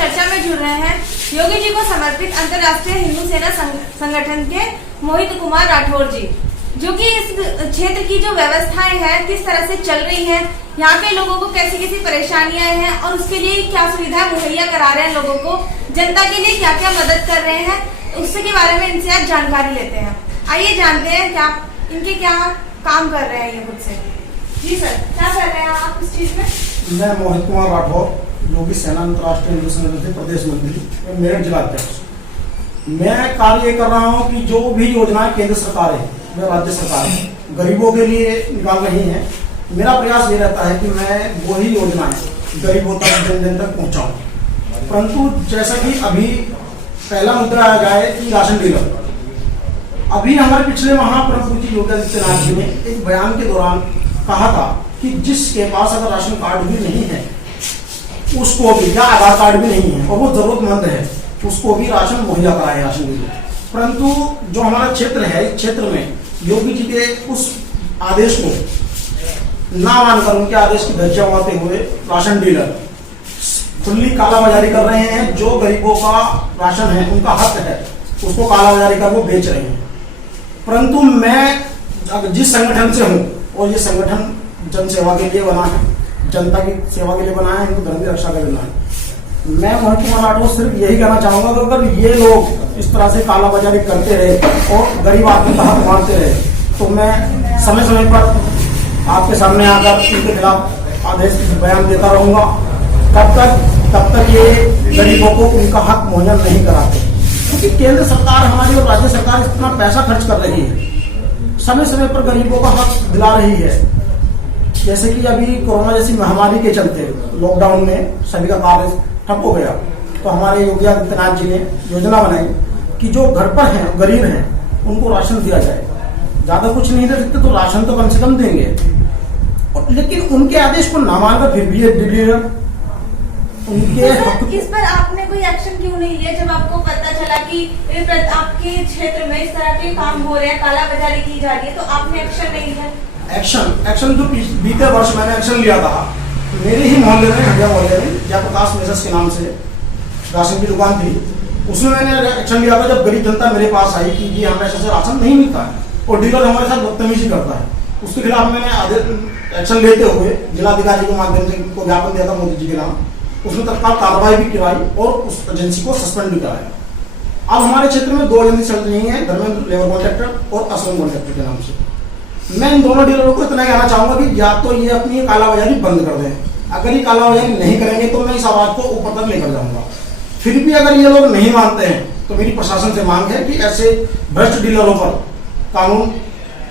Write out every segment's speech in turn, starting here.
चर्चा में जुड़ रहे हैं योगी जी को समर्पित अंतर्राष्ट्रीय हिंदू सेना संगठन के मोहित कुमार राठौर जी, जो कि इस क्षेत्र की जो व्यवस्थाएं हैं किस तरह से चल रही है, यहाँ के लोगों को कैसी कैसी परेशानियां हैं और उसके लिए क्या सुविधा मुहैया करा रहे हैं लोगों को, जनता के लिए क्या क्या मदद कर रहे हैं, उसके के बारे में इनसे आज जानकारी लेते हैं। आइए जानते हैं क्या इनके क्या काम कर रहे हैं ये खुद से। जी सर, क्या कर रहे हैं आप इस चीज में? मैं मोहित कुमार राठौर, योगी सेना अंतर्राष्ट्रीय हिंदू संगठन के प्रदेश मंत्री, मेरठ जिला अध्यक्ष। मैं कार्य कर रहा हूँ कि जो भी योजनाएं केंद्र सरकार है व राज्य सरकार है गरीबों के लिए निकाल रही है, मेरा प्रयास ये रहता है कि मैं वही योजनाएं गरीबों तक जन जन तक पहुँचाऊँ। परंतु जैसा कि अभी पहला मुद्दा आ जाए कि राशन डीलर, अभी हमारे पिछले महाप्रभु जी योगी आदित्यनाथ जी ने एक बयान के दौरान कहा था कि जिसके पास अगर राशन कार्ड भी नहीं है उसको भी, या आधार कार्ड भी नहीं है और वो जरूरतमंद है, उसको भी राशन मुहैया कराए राशन डीलर। परंतु जो हमारा क्षेत्र है, इस क्षेत्र में योगी जी के उस आदेश को ना मानकर, उनके आदेश की धज्जियां उड़ाते हुए राशन डीलर खुली कालाबाजारी कर रहे हैं। जो गरीबों का राशन है, उनका हक है, उसको कालाबाजारी कर वो बेच रहे हैं। परंतु मैं जिस संगठन से हूँ, और ये संगठन जन सेवा के लिए बना है, जनता की सेवा के लिए बना है, हिंदू धर्म की रक्षा के लिए बना है। मैं मोहित कुमार राठौर सिर्फ यही कहना चाहूंगा कि अगर ये लोग इस तरह से कालाबाजारी करते रहे और गरीब आदमी का हक मारते रहे, तो मैं समय समय पर आपके सामने आकर इनके खिलाफ आदेश बयान देता रहूंगा। तब तक ये गरीबों को उनका हक मुहैया नहीं कराते, क्योंकि केंद्र सरकार हमारी और राज्य सरकार इतना पैसा खर्च कर रही है, समय समय पर गरीबों का हक दिला रही है। जैसे कि अभी कोरोना जैसी महामारी के चलते लॉकडाउन में सभी का कार्य ठप हो गया, तो हमारे योगी आदित्यनाथ जी ने योजना बनाई कि जो घर पर हैं, गरीब हैं, उनको राशन दिया जाए। ज्यादा कुछ नहीं दे सकते तो राशन तो कम से कम देंगे, लेकिन उनके आदेश को ना मानकर फिर भी ये उनके इस पर आपने कोई एक्शन क्यों नहीं लिया जब आपको पता चला कि आपके क्षेत्र में इस तरह के काम हो रहे हैं, कालाबाजारी की जा रही है, तो आपने एक्शन नहीं लिया? एक्शन जो बीते वर्ष मैंने एक्शन लिया था, मेरे ही मोहल्ले में, हंडिया मोहल्ले में जयप्रकाश मेसर्स के नाम से राशन की दुकान थी, उसमें मैंने एक्शन लिया था। जब गरीब जनता मेरे पास आई कि जी हमें ऐसे राशन नहीं मिलता है और डीलर हमारे साथ बदतमीजी करता है, उसके खिलाफ मैंने एक्शन लेते हुए जिलाधिकारी के माध्यम से उनको ज्ञापन दिया था मोदी जी के नाम। उसने तत्काल कार्रवाई भी कराई और उस एजेंसी को सस्पेंड भी कराया। अब हमारे क्षेत्र में दो एजेंसी चल रही है, धर्मेंद्र लेबर कॉन्ट्रैक्टर और असम कॉन्ट्रैक्टर के नाम से। मैं इन दोनों डीलरों को इतना कहना चाहूंगा कि या तो ये अपनी कालाबाजारी बंद कर दें, अगर ये कालाबाजारी नहीं करेंगे तो मैं इस आवाज को ऊपर तक लेकर जाऊंगा। फिर भी अगर ये लोग नहीं मानते हैं तो मेरी प्रशासन से मांग है कि ऐसे भ्रष्ट डीलरों पर कानून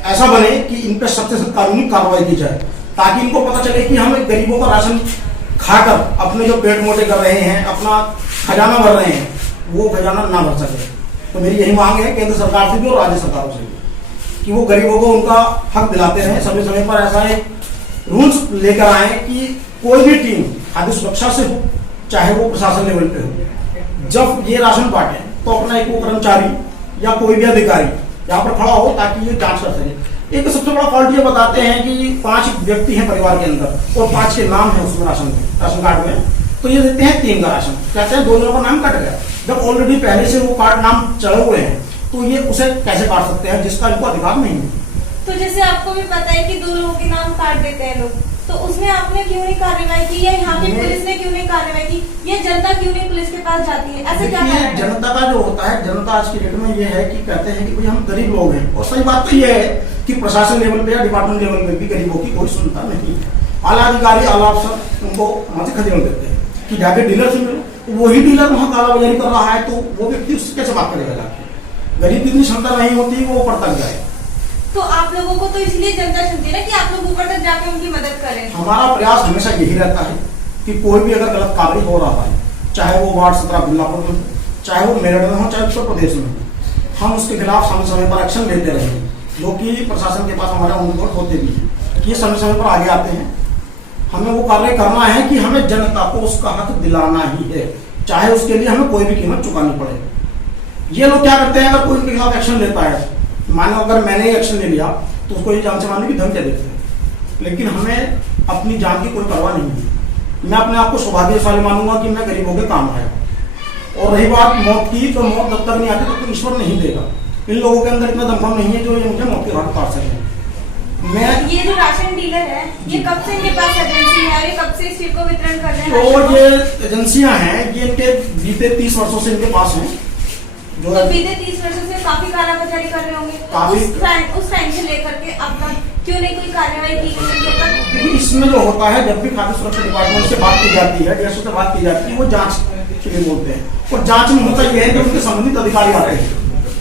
ऐसा बने कि इन पर सख्त से कानूनी कार्रवाई की जाए, ताकि इनको पता चले कि हम गरीबों का राशन खाकर अपने जो पेट मोटे कर रहे हैं, अपना खजाना भर रहे हैं, वो खजाना ना भर सके। तो मेरी यही मांग है केंद्र सरकार से भी और राज्य सरकारों से भी कि वो गरीबों को उनका हक दिलाते रहें। समय समय पर ऐसा एक रूल्स लेकर आए कि कोई भी टीम खाद्य सुरक्षा से हो, चाहे वो प्रशासन लेवल पे हो, जब ये राशन बांटे तो अपना एक वो कर्मचारी या कोई भी अधिकारी यहाँ पर खड़ा हो ताकि ये जांच कर सके। एक सबसे बड़ा फॉल्ट ये बताते हैं कि 5 व्यक्ति हैं परिवार के अंदर और 5 के नाम है उसमें राशन कार्ड में, तो ये देते हैं 3 का राशन, कहते हैं 2 लोगों का नाम कट गया। जब ऑलरेडी पहले से वो कार्ड नाम चढ़े हुए हैं तो ये उसे कैसे काट सकते हैं जिसका इनको अधिकार नहीं है। तो जैसे आपको भी पता है कि 2 लोगों के नाम काट देते हैं लोग, तो उसमें आपने क्यों नहीं कार्रवाई की, या यहाँ की पुलिस ने क्यों नहीं कार्रवाई की, ये जनता क्यों नहीं पुलिस के पास जाती है? ऐसे क्या है? जनता का जो होता है, जनता आज की डेट में ये है कि कहते हैं कि भाई हम गरीब लोग हैं, और सही बात तो ये है कि प्रशासन लेवल पे या डिपार्टमेंट लेवल पे भी गरीबों की कोई सुनता नहीं है। आला अधिकारी, आला अफसर उनको माथे खदेड़ देते हैं कि जाके डीलर से मिलो। वही डीलर वहाँ कालाबाजारी कर रहा है तो वो व्यक्ति उससे कैसे बात करेगा जाके? गरीब की इतनी क्षमता नहीं होती वो ऊपर तक जाए। तो आप लोगों को तो इसलिए जनता चुनती है ना कि आप लोग ऊपर तक जाके उनकी मदद करें। हमारा प्रयास हमेशा यही रहता है कि कोई भी अगर गलत कार्रवाई हो रहा है, चाहे वो वार्ड 17 बिल्लापुर में, चाहे वो मेरठ में हो, चाहे उत्तर प्रदेश में, हम उसके खिलाफ समय समय पर एक्शन लेते रहेंगे, जो कि प्रशासन के पास हमारे अनुरोध होते भी हैं। ये समय समय पर आगे आते हैं। हमें वो कार्य करना है कि हमें जनता को उसका हक दिलाना ही है, चाहे उसके लिए हमें कोई भी कीमत चुकानी पड़े। ये लोग क्या करते हैं, अगर कोई उनके खिलाफ एक्शन लेता है, मानो अगर मैंने ही एक्शन ले लिया तो उसको ये जान से मारने की धमकी देते हैं, लेकिन हमें अपनी जान की कोई परवाह नहीं है। मैं अपने आप को सौभाग्यशाली मानूंगा कि मैं गरीबों के काम आया। और रही बात मौत की, तो मौत जब तक नहीं आती तब तक ईश्वर नहीं देगा। इन लोगों के अंदर इतना दमखम नहीं है जो ये मुझे मौत के घाट उतार सके। मैं ये जो राशन डीलर है, ये कब से इनके पास एजेंसी है, ये कब से इस चीज को वितरण कर रहे हैं? तो ये एजेंसियां हैं, ये इनके बीते 30 वर्षों से इनके पास हैं। जो तो बीते 30 वर्षों से काफी कालाबाजारी कर रहे होंगे। काफी उस टाइम से लेकर के अब तक क्यों नहीं कोई कार्रवाई की गई इनके ऊपर? क्योंकि इसमें जो होता है, जब भी खाद्य सुरक्षा डिपार्टमेंट से बात की जाती है, डीएसओ से बात की जाती है, वो जांच के लिए बोलते हैं। और जांच में होता यह है कि उनके संबंधित अधिकारी आते हैं,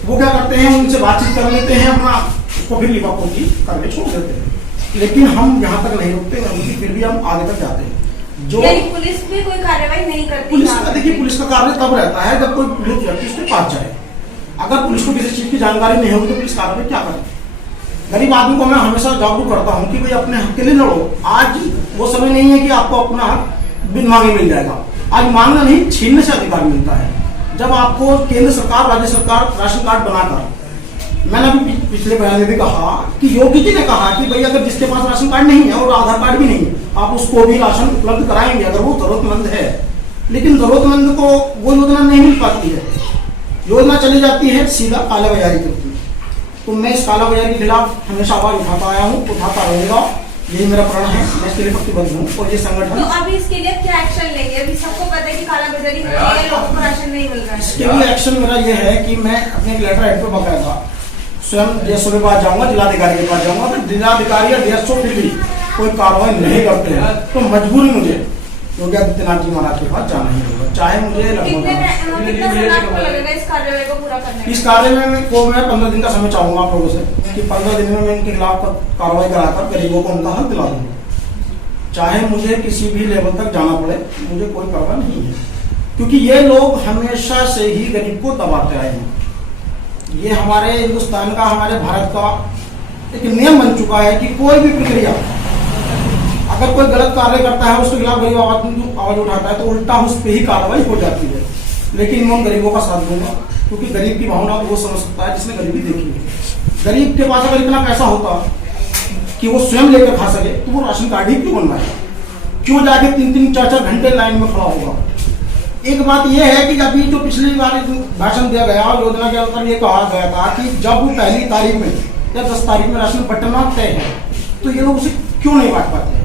वो क्या करते हैं, उनसे बातचीत कर लेते हैं, अपना उसको फिर लिपापोती करके छोड़ देते हैं। लेकिन हम यहाँ तक नहीं रुकते हैं, फिर भी हम आगे तक जाते हैं। जो पुलिस भी कोई कार्रवाई नहीं करती? पुलिस का देखिए, पुलिस का कार्य तब रहता है जब कोई पीड़ित व्यक्ति उसके पास जाए। अगर पुलिस को किसी चीज की जानकारी नहीं होगी तो पुलिस कार्रवाई क्या करे? गरीब आदमी को मैं हमेशा जागरूक करता हूँ कि भाई अपने हक के लिए लड़ो। आज वो समय नहीं है कि आपको अपना हक बिन मांगे मिल जाएगा। आज मांगना नहीं, छीनने से अधिकार मिलता है। जब आपको केंद्र सरकार, राज्य सरकार राशन कार्ड बनाकर, मैंने अभी पिछले बयान में भी कहा कि योगी जी ने कहा कि भाई अगर जिसके पास राशन कार्ड नहीं है और आधार कार्ड भी नहीं है, आप उसको भी राशन उपलब्ध कराएंगे अगर वो जरूरतमंद है। लेकिन जरूरतमंद को वो योजना नहीं मिल पाती है, योजना चली जाती है सीधा कालाबाजारी करती है। तो मैं इस कालाबाजारी के खिलाफ हमेशा आवाज उठाता आया हूँ, उठाता रहूंगा, यही मेरा प्रण है। मैं इसके लिए प्रतिबद्ध हूँ। और ये संगठन, तो अभी इसके लिए क्या एक्शन लेंगे? अभी सबको पता है कि कालाबाजारी हो रही है, लोगों को राशन नहीं मिल रहा है। इसके लिए एक्शन मेरा ये है कि मैं अपने एक लेटर हेड पे बकायदा स्वयं डीएसओ के पास जाऊंगा, जिलाधिकारी के पास जाऊंगा। अगर जिलाधिकारी या डीएसओ फिर भी कोई कार्रवाई नहीं करते हैं तो मजबूरी मुझे योगी आदित्यनाथ जी महाराज के पास जाना ही होगा, चाहे मुझे कितना समय आपको लगेगा इस कार्रवाई को पूरा करने में? इस कार्य में को मैं 15 दिन का समय चाहूंगा आप लोगों से कि 15 दिन में मैं इनके खिलाफ कार्रवाई कराकर गरीबों को उनका हक दिला दूंगा। चाहे मुझे किसी भी लेवल तक जाना पड़े, मुझे कोई परवाह नहीं है, क्योंकि ये लोग हमेशा से ही गरीब को दबाते आए हैं। ये हमारे हिंदुस्तान का, हमारे भारत का एक नियम बन चुका है कि कोई भी प्रक्रिया, अगर कोई गलत कार्य करता है, उसके खिलाफ गरीब आवाज उठाता है तो उल्टा उस पर ही कार्रवाई हो जाती है। लेकिन मैं उन गरीबों का साथ दूंगा, क्योंकि गरीब की भावना वो समझ सकता है जिसने गरीबी देखी है। गरीब के पास अगर इतना पैसा होता कि वो स्वयं लेकर खा सके तो वो राशन कार्ड ही क्यों बनवाएगा? क्यों जाके 3-3, 4-4 घंटे लाइन में खड़ा होगा? एक बात यह है कि अभी जो पिछली बार भाषण दिया गया, योजना के अंदर ये कहा गया था कि जब वो 1 तारीख में या 10 तारीख में राशन बंटना तय है तो ये लोग उसे क्यों नहीं बांट पाते?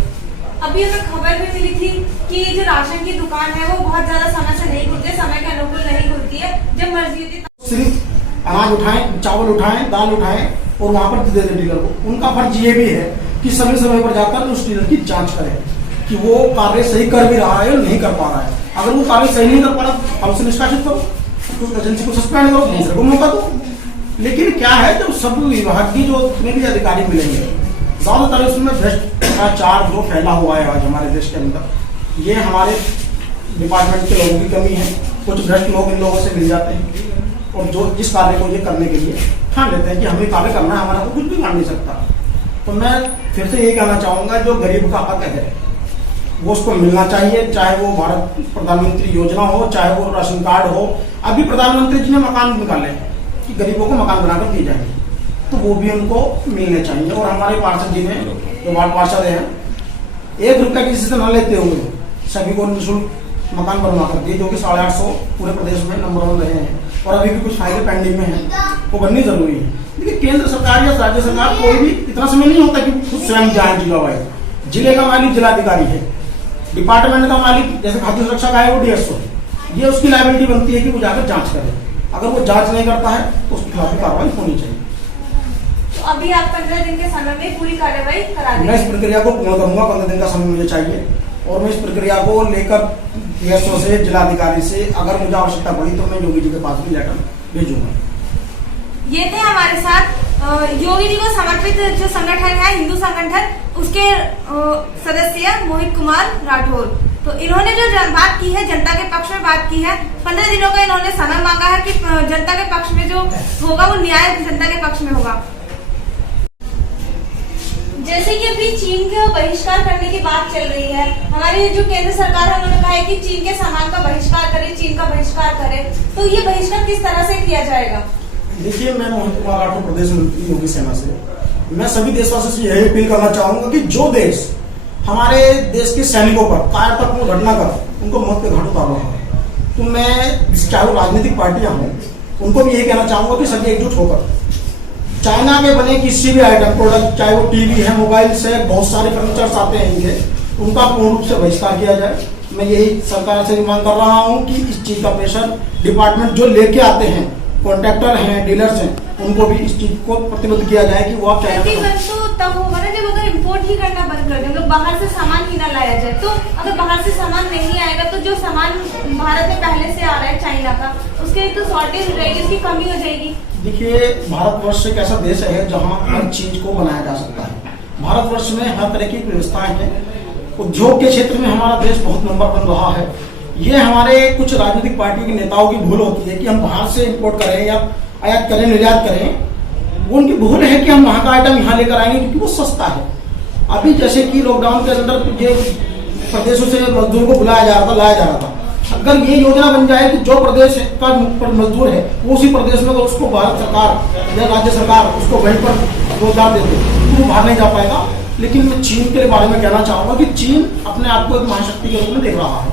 अभी हमें खबर भी मिली थी कि जो राशन की दुकान है वो बहुत ज्यादा समय से नहीं खुलती है, समय के अनुकूल नहीं खुलती है, जब मर्जी होती है सिर्फ अनाज उठाएं, चावल उठाएं, दाल उठाएं और वहां पर दे दें डीलर को। उनका फर्ज ये भी है कि समय समय पर जाकर उस डीलर की जांच करें कि वो कार्य सही कर भी रहा है या नहीं कर पा रहा है। अगर वो कार्य सही नहीं कर पा रहा, अब उसे निष्कासित करो, उस एजेंसी को सस्पेंड करो, दूसरे को मौका दो। लेकिन क्या है, जब सब विभाग की जो जितने भी अधिकारी मिलेंगे, ज्यादातर उसमें भ्रष्टाचार जो फैला हुआ है आज हमारे देश के अंदर, ये हमारे डिपार्टमेंट के लोगों की कमी है। कुछ भ्रष्ट लोग इन लोगों से मिल जाते हैं और जो जिस कार्य को ये करने के लिए ठान लेते हैं कि हमें कार्य करना है, हमारा को कुछ भी कर नहीं सकता। तो मैं फिर से ये कहना चाहूंगा, जो गरीब का हक है वो उसको मिलना चाहिए, चाहे वो भारत प्रधानमंत्री योजना हो, चाहे वो राशन कार्ड हो। अभी प्रधानमंत्री जी ने मकान निकाले कि गरीबों को मकान बनाकर दिए जाएंगे, तो वो भी उनको मिलने चाहिए। और हमारे पार्षद जी ने, जो वार्ड पार्षद हैं, 1 रुपया किसी से न लेते हुए सभी को निःशुल्क मकान बनवा कर दिए, जो कि 850 पूरे प्रदेश में नंबर 1 रहे हैं। और अभी भी कुछ फाइलें पेंडिंग में हैं, वो बननी जरूरी है। लेकिन केंद्र सरकार या राज्य सरकार कोई भी इतना समय नहीं होता कि खुद स्वयं जाए जिला वाइज। जिले का मालिक जिलाधिकारी है, डिपार्टमेंट का मालिक जैसे खाद्य सुरक्षा का है वो डीएसओ, ये उसकी लायबिलिटी बनती है कि वो जाकर जांच करे। अगर वो जांच नहीं करता है तो उसके खिलाफ कार्रवाई होनी चाहिए। तो अभी आप 15 दिन के समय में पूरी कार्रवाई करा देंगे? मैं इस प्रक्रिया को पूर्ण करूंगा, 15 दिन का समय मुझे चाहिए। और मैं इस प्रक्रिया को लेकर डीएसओ से, जिलाधिकारी से, अगर मुझे आवश्यकता पड़ी तो मैं योगी जी के पास भी लेटर भेजूंगा। ये थे हमारे साथ योगी जी को समर्पित जो संगठन है, हिंदू संगठन, उसके सदस्य मोहित कुमार राठौर। तो इन्होंने जो बात की है, जनता के पक्ष में बात की है। 15 दिनों का इन्होंने समय मांगा है कि जनता के पक्ष में जो होगा वो न्याय जनता के पक्ष में होगा। जैसे कि अभी चीन का बहिष्कार करने की बात चल रही है, हमारी जो केंद्र सरकार है उन्होंने कहा है कि चीन के सामान का बहिष्कार करे, चीन का बहिष्कार करे। तो ये बहिष्कार किस तरह से किया जाएगा? देखिए, मैं मोहित कुमार राठौर, प्रदेश मंत्री योगी सेना से, मैं सभी देशवासियों से यही अपील करना चाहूंगा कि जो देश हमारे देश के सैनिकों पर कायरतापूर्ण घटना कर उनको मौत के घाट उतार रहा है, तो मैं चाहे वो राजनीतिक पार्टियां हों, उनको भी यही कहना चाहूंगा कि सभी एकजुट होकर चाइना के बने किसी भी आइटम प्रोडक्ट, चाहे वो टीवी है, मोबाइल से बहुत सारे फर्नीचर्स आते हैं इनके, उनका पूर्ण रूप से बहिष्कार किया जाए। मैं यही सरकार से मांग कर रहा हूं कि इस चीज का प्रेशर डिपार्टमेंट जो लेके आते हैं, कॉन्ट्रैक्टर हैं, डीलर्स हैं, उनको भी इस चीज को प्रतिबद्ध किया जाए कि वो आप चाइना तो तब होगा ना जब अगर इम्पोर्ट ही करना बंद कर देंगे, बाहर से सामान ही ना लाया जाए। तो अगर बाहर से सामान नहीं आएगा तो जो सामान भारत में पहले से आ रहा है चाइना का, उसके तो शॉर्टेज रहेगी, उसकी कमी हो जाएगी। देखिए, भारतवर्ष एक ऐसा देश है जहाँ हर चीज को बनाया जा सकता है। भारतवर्ष में हर तरह की व्यवस्थाएं हैं। उद्योग के क्षेत्र में हमारा देश बहुत नंबर बन रहा है। ये हमारे कुछ राजनीतिक पार्टियों के नेताओं की भूल होती है कि हम बाहर से इंपोर्ट करें या आयात करें, निर्यात करें। वो उनकी भूल है कि हम वहाँ का आइटम यहाँ लेकर आएंगे क्योंकि वो सस्ता है। अभी जैसे कि लॉकडाउन के अंदर ये प्रदेशों से मजदूर को बुलाया जा रहा था, लाया जा रहा था। अगर ये योजना बन जाए कि जो प्रदेश का मजदूर है वो उसी प्रदेश में, तो उसको भारत सरकार या राज्य सरकार उसको वहीं पर रोजगार देते तो वो बाहर नहीं जा पाएगा। लेकिन मैं चीन के बारे में कहना चाहूँगा कि चीन अपने आप को एक महाशक्ति के रूप में देख रहा है,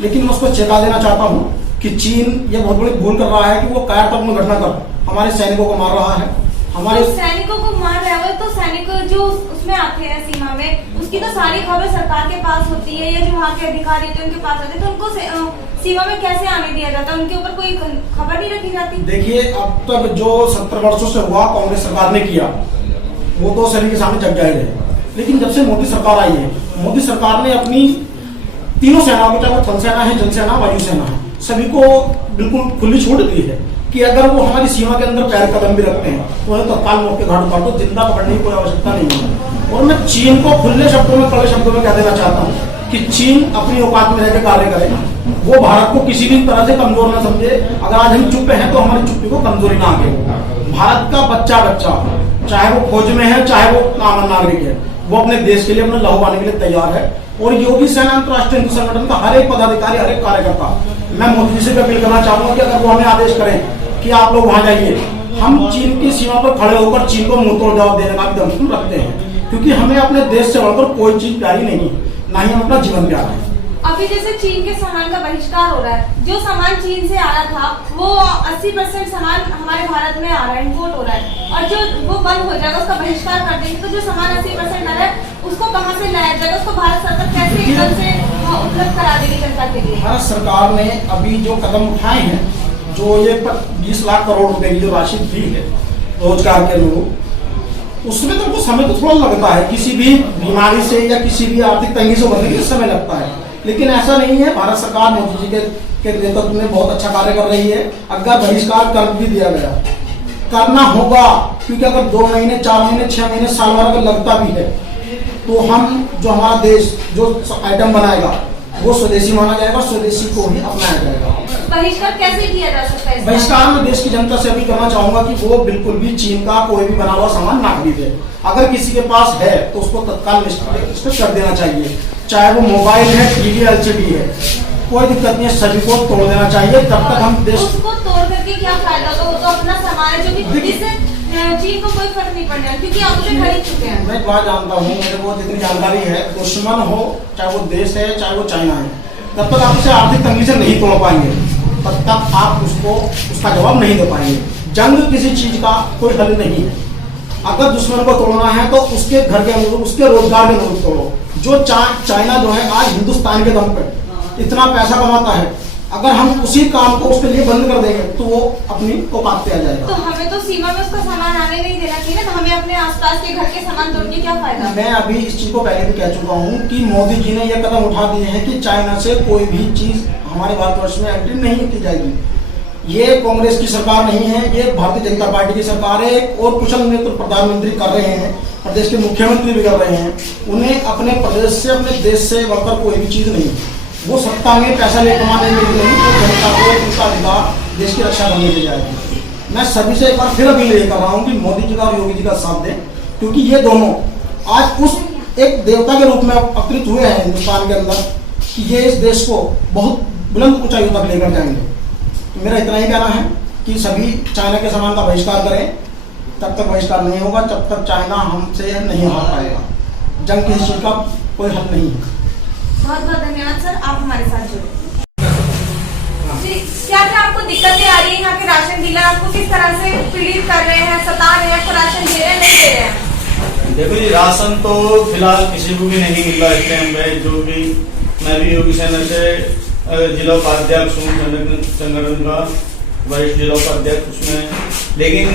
लेकिन मैं उसको चेता देना चाहता हूँ कि चीन ये बहुत बड़ी भूल कर रहा है कि वो कायरतापूर्ण घटना कर हमारे सैनिकों को मार रहा है। हमारे सैनिकों को मार रहा है, तो सैनिक जो उसमें आते हैं सीमा में, उसकी तो सारी खबर सरकार के पास होती है या जो वहाँ के अधिकारी होते हैं उनके पास होते हैं, तो उनको सीमा में कैसे आने दिया जाता है? उनके ऊपर कोई खबर नहीं रखी जाती। देखिए, अब तक जो 70 वर्षों से हुआ कांग्रेस सरकार ने किया वो तो सभी के सामने जग जाहिर है। लेकिन जब से मोदी सरकार आई है, मोदी सरकार ने अपनी तीनों सेनाओं को, चाहे वो थल सेना है, जल सेना, वायुसेना है, सभी को बिल्कुल खुली छूट दी है कि अगर वो हमारी सीमा के अंदर पैर कदम भी रखते हैं तो उन्हें तत्काल मौत के घाट उतार दो, जिंदा पकड़ने की कोई आवश्यकता नहीं है। और मैं चीन को खुले शब्दों में, कड़े शब्दों में कह देना चाहता हूँ कि चीन अपनी औकात में रहकर कार्य करे, वो भारत को किसी भी तरह से कमजोर न समझे। अगर आज हम चुप हैं तो हमारी चुप्पी को कमजोरी ना आगे। भारत का बच्चा चाहे वो फौज में है, चाहे वो आम नागरिक है, वो अपने देश के लिए, अपने लहू आने के लिए तैयार है। और योगी सेना अंतर्राष्ट्रीय हिंदू संगठन का हर एक पदाधिकारी, हर एक कार्यकर्ता, मैं मोदी जी से भी अपील करना चाहूंगा कि अगर वो हमें आदेश करें कि आप लोग वहां जाइए, हम चीन की सीमा पर खड़े होकर चीन को मुंह तोड़ जवाब देने का भी दम रखते हैं, क्योंकि हमें अपने देश से बढ़कर कोई चीज प्यारी नहीं है, ना ही हम अपना जीवन प्यारा है। अभी जैसे चीन के सामान का बहिष्कार हो रहा है, जो सामान चीन से आ रहा था वो 80% सामान हमारे भारत में आ रहा है, इम्पोर्ट हो रहा है, और जो वो बंद हो जाएगा, उसका बहिष्कार कर देंगे, तो जो सामान 80% आ रहा है उसको कहाँ से लाया जाएगा? उसको भारत सरकार कैसे एकदम से उपलब्ध करा देगी जनता के लिए? भारत सरकार ने अभी जो कदम उठाए हैं, जो ये 20 लाख करोड़ रुपए की जो राशि दी है रोजगार के लोग, उसमें तो कुछ समय तो थोड़ा लगता है, किसी भी बीमारी से या किसी भी आर्थिक तंगी से उभरने के समय लगता है। लेकिन ऐसा नहीं है, भारत सरकार मोदी जी के नेतृत्व में बहुत अच्छा कार्य कर रही है। अगर बहिष्कार कर भी दिया गया, करना होगा, क्योंकि अगर 2 महीने, 4 महीने, 6 महीने, साल भर अगर लगता भी है तो हम जो हमारा देश जो आइटम बनाएगा वो स्वदेशी माना जाएगा, स्वदेशी को ही अपनाया जाएगा। बहिष्कार कैसे किया जा सकता है? बहिष्कार में देश की जनता से भी कहना चाहूंगा कि वो बिल्कुल भी चीन का कोई भी बना हुआ सामान ना खरीदे। अगर किसी के पास है तो उसको तत्काल निष्क्रिय कर देना चाहिए, चाहे वो मोबाइल है, टीवी, एलसीडी है, कोई दिक्कत नहीं है, सभी को तोड़ देना चाहिए। तब तक हम देश उसको तोड़ करके क्या फायदा होगा? वो तो अपना सामान है, जो कि जिससे चीन को कोई फर्क नहीं पड़ना, क्योंकि आप उसे खरीद चुके हैं। मैं बात जानता हूँ, मेरे को जितनी जानकारी है, दुश्मन हो चाहे वो देश है, चाहे वो चाइना है, तब तक आप उसे आर्थिक तंगी से नहीं तोड़ पाएंगे, तब तक आप उसका जवाब नहीं दे पाएंगे। जंग किसी चीज का कोई हल नहीं है। अगर दुश्मन को तोड़ना है तो उसके घर के अनुरूप, उसके रोजगार के अनुरूप तोड़ो। जो चाइना जो है आज हिंदुस्तान के दम पे इतना पैसा कमाता है, अगर हम उसी काम को उसके लिए बंद कर देंगे तो वो अपनी औकात पे आ जाएगा। तो हमें तो सीमा में उसका सामान आने नहीं देना चाहिए, तो हमें अपने आसपास के घर के सामान तोड़ के क्या फायदा? मैं अभी इस चीज को पहले भी कह चुका हूँ कि मोदी जी ने यह कदम उठा दिए हैं कि चाइना से कोई भी चीज हमारे भारतवर्ष में एंट्री नहीं की जाएगी। ये कांग्रेस की सरकार नहीं है, ये भारतीय जनता पार्टी की सरकार है। और कुशल नेतृत्व प्रधानमंत्री कर रहे हैं, प्रदेश के मुख्यमंत्री भी कर रहे हैं। उन्हें अपने प्रदेश से, अपने देश से बढ़कर कोई भी चीज नहीं। वो सत्ता में पैसा ले कमाने के लिए नहीं, तो जनता को उनका अधिकार, देश की रक्षा करने के लिए जाएगी। मैं सभी से एक बार फिर अपील ये कर रहा हूँ कि मोदी जी का और योगी जी का साथ दें, क्योंकि ये दोनों आज उस एक देवता के रूप में अवतरित हुए हैं हिंदुस्तान के अंदर कि ये इस देश को बहुत बुलंद ऊंचाइयों तक लेकर जाएंगे। तो मेरा इतना ही कहना है कि सभी चाइना के सामान का बहिष्कार करें। तब तक बहिष्कार नहीं होगा जब तक चाइना हमसे नहीं हार पाएगा। जंग किसी चीज का कोई हल नहीं है। बहुत बहुत धन्यवाद सर, आप हमारे साथ जुड़े। जी, क्या क्या आपको दिक्कतें आ रही है? यहाँ के राशन डीलर आपको किस तरह से पीड़ित कर रहे हैं, सता रहे हैं, आपको राशन दे रहे हैं, नहीं दे रहे हैं? देखो जी, राशन तो फिलहाल किसी को भी नहीं मिल रहा इस टाइम पे। जो भी मैं भी योगी सेना से जिला उपाध्यक्ष हूँ, संगठन का वरिष्ठ जिला उपाध्यक्ष उसमें, लेकिन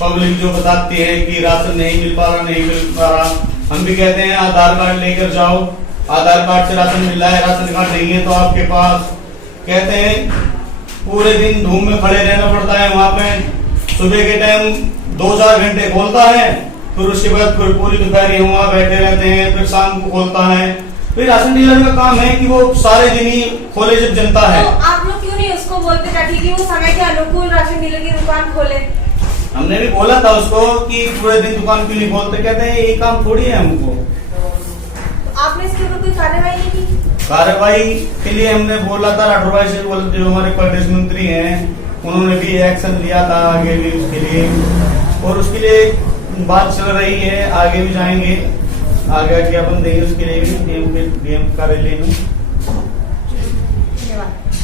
पब्लिक जो बताती है कि राशन नहीं मिल पा रहा, नहीं मिल पा रहा। हम भी कहते हैं आधार कार्ड लेकर जाओ, आधार कार्ड से राशन मिल रहा है, राशन कार्ड नहीं है तो आपके पास, कहते हैं पूरे दिन धूप में खड़े रहना पड़ता है वहाँ पे। सुबह के टाइम 2-4 घंटे खोलता है, फिर उसके बाद फिर पूरी दोपहर वहाँ बैठे रहते हैं, फिर शाम को खोलता है। फिर राशन डीलर का काम है कि वो सारे दिन ही खोले जब जनता है। तो आप लोग क्यों नहीं उसको बोलते बैठिए कि वो समय के अनुकूल राशन डीलर की दुकान खोले? हमने भी बोला था उसको कि पूरे दिन दुकान क्यों नहीं खोलते, कहते हैं ये काम थोड़ी है हमको। तो आपने इसके ऊपर कोई कार्रवाई नहीं की? कार्रवाई के लिए हमने बोला था, राठौर भाई से बोला, जो हमारे प्रदेश मंत्री हैं उन्होंने भी एक्शन लिया था आगे भी उसके लिए, और उसके लिए बात चल रही है, आगे भी जाएंगे, आगे ज्ञापन देंगे उसके लिए भी डीएम कार्यालय में। धन्यवाद।